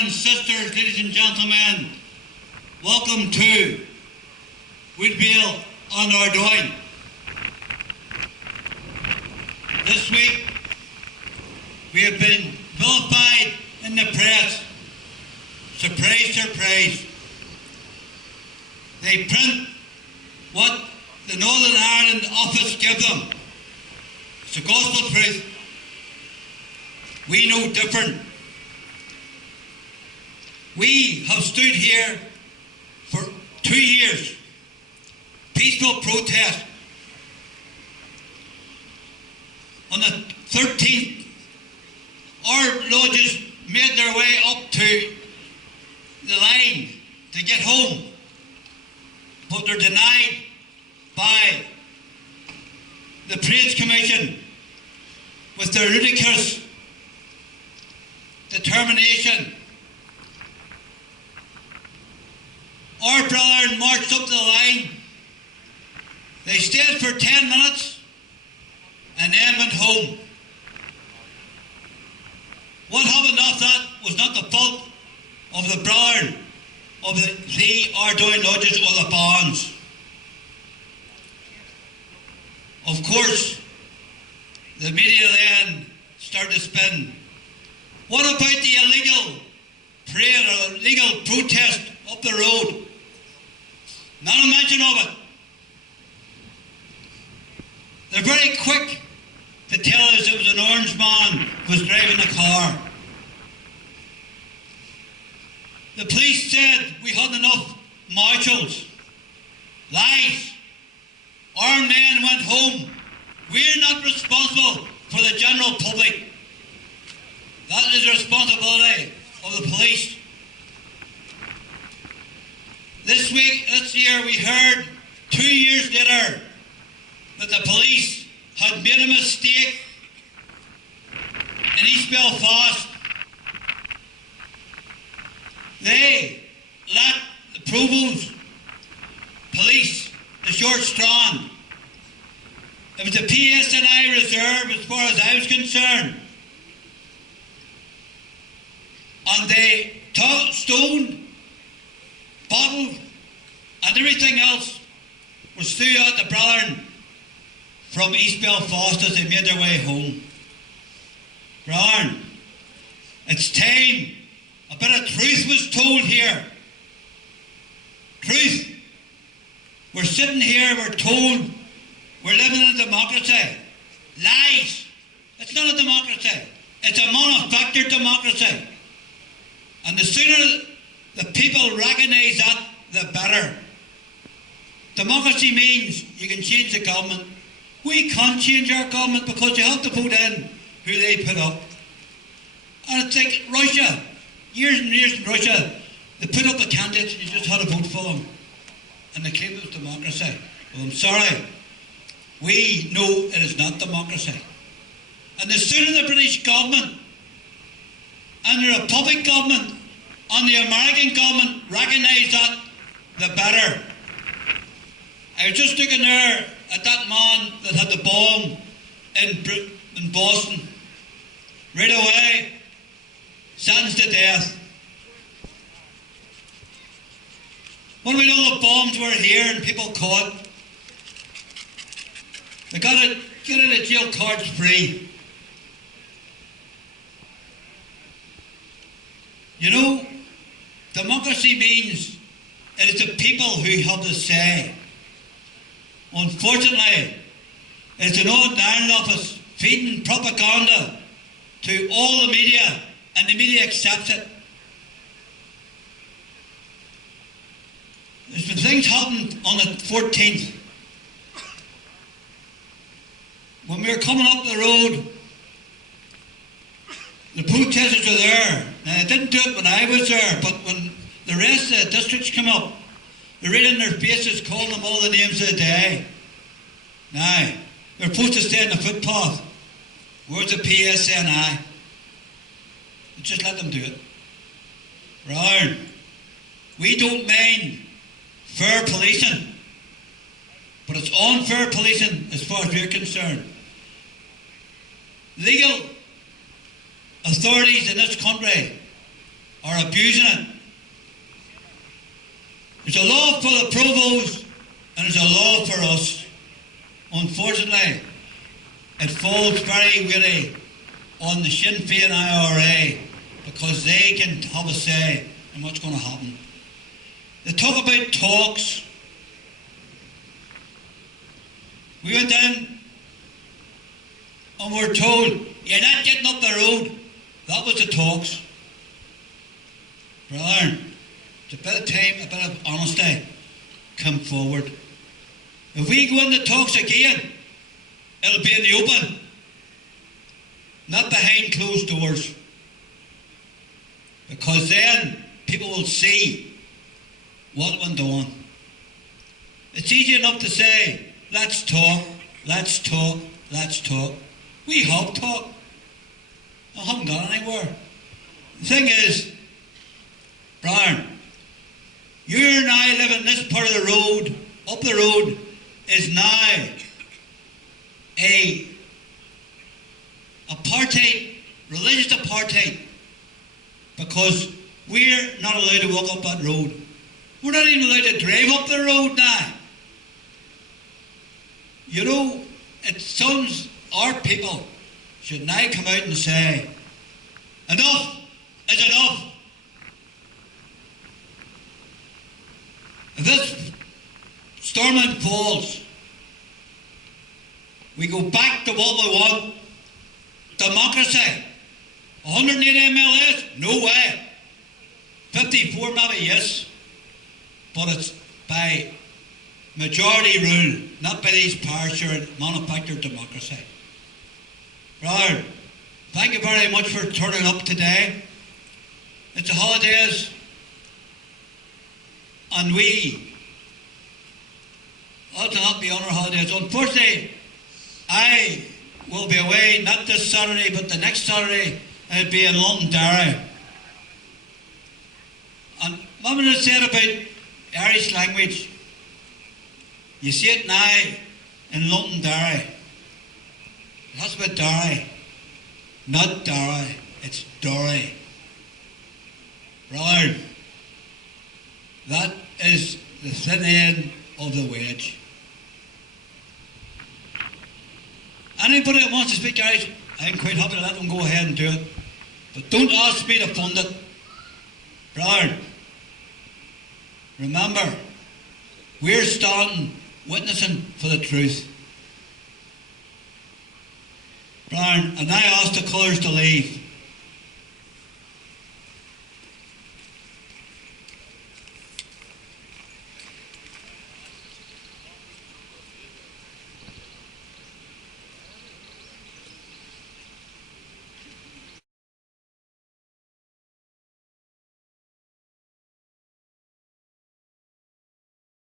and sisters, ladies and gentlemen, welcome to Woodvale on Ardoyne. This week we have been vilified in the press. Surprise, surprise. They print what the Northern Ireland office give them. It's the gospel truth. We know different. We have stood here for 2 years, peaceful protest. On the 13th, our lodges made their way up to the line to get home, but they're denied by the Parades Commission with their ludicrous determination. Our brother marched up the line. They stayed for 10 minutes and then went home. What happened after that was not the fault of the brother of the 3 Ardoyne lodges or the bonds. Of course, the media then started to spin. What about the illegal parade or illegal protest up the road? Not a mention of it. They're very quick to tell us it was an orange man who was driving the car. The police said we had enough marshals. Lies. Our men went home. We're not responsible for the general public. That is the responsibility of the police. This year, we heard 2 years later that the police had made a mistake in East Belfast. They let the Provost police, the short strand. It was the PSNI reserve as far as I was concerned. And they took stone, bottle, and everything else was threw out the brethren from East Belfast as they made their way home. Brethren, it's time a bit of truth was told here. Truth. We're sitting here, we're told we're living in a democracy. Lies. It's not a democracy. It's a manufactured democracy. And the sooner the people recognise that, the better. Democracy means you can change the government. We can't change our government because you have to vote in who they put up. And it's like Russia. Years and years in Russia, they put up the candidates, you just had to vote for them. And they claim it was democracy. Well, I'm sorry. We know it is not democracy. And the sooner the British government and the Republic government and the American government recognise that, the better. I was just looking there at that man that had the bomb in Boston. Right away, sentenced to death. When we know the bombs were here and people caught, they got to get out of jail cards free. You know, democracy means it is the people who have the say. Unfortunately, it's the Northern Ireland office feeding propaganda to all the media, and the media accepts it. There's been things happened on the 14th. When we were coming up the road, the protesters were there. Now, they didn't do it when I was there, but when the rest of the districts come up, they're right in their faces, calling them all the names of the day. Now, they're supposed to stay on the footpath. Where's the PSNI? Just let them do it. Brother, we don't mind fair policing, but it's unfair policing as far as we're concerned. Legal authorities in this country or abusing it. There's a law for the provost and there's a law for us. Unfortunately, it falls very weighty on the Sinn Féin IRA because they can have a say in what's going to happen. They talk about talks. We went in and we're told, you're not getting up the road. That was the talks. Brother, it's a bit of time, a bit of honesty. Come forward. If we go into talks again, it'll be in the open, not behind closed doors. Because then people will see what went on. It's easy enough to say, let's talk, let's talk, let's talk. We have talked. I haven't gone anywhere. The thing is, Brian, you're now living this part of the road, up the road, is now a apartheid, religious apartheid, because we're not allowed to walk up that road. We're not even allowed to drive up the road now. You know, it sounds our people should now come out and say, enough is enough. If this Stormont falls, we go back to what we want. Democracy. 180 MLAs? No way. 54 maybe, yes. But it's by majority rule, not by these partial manufactured democracy. Brother, thank you very much for turning up today. It's the holidays, and we ought to not be on our holidays. Unfortunately, I will be away, not this Saturday, but the next Saturday, I'll be in Londonderry. And what I'm going to say about Irish language, you see it now in Londonderry. That's about Derry, not Derry, it's Derry. Brother, that is the thin end of the wedge. Anybody that wants to speak Irish, I'm quite happy to let them go ahead and do it. But don't ask me to fund it. Brother, remember, we're standing, witnessing for the truth. Brother, and I ask the colours to leave.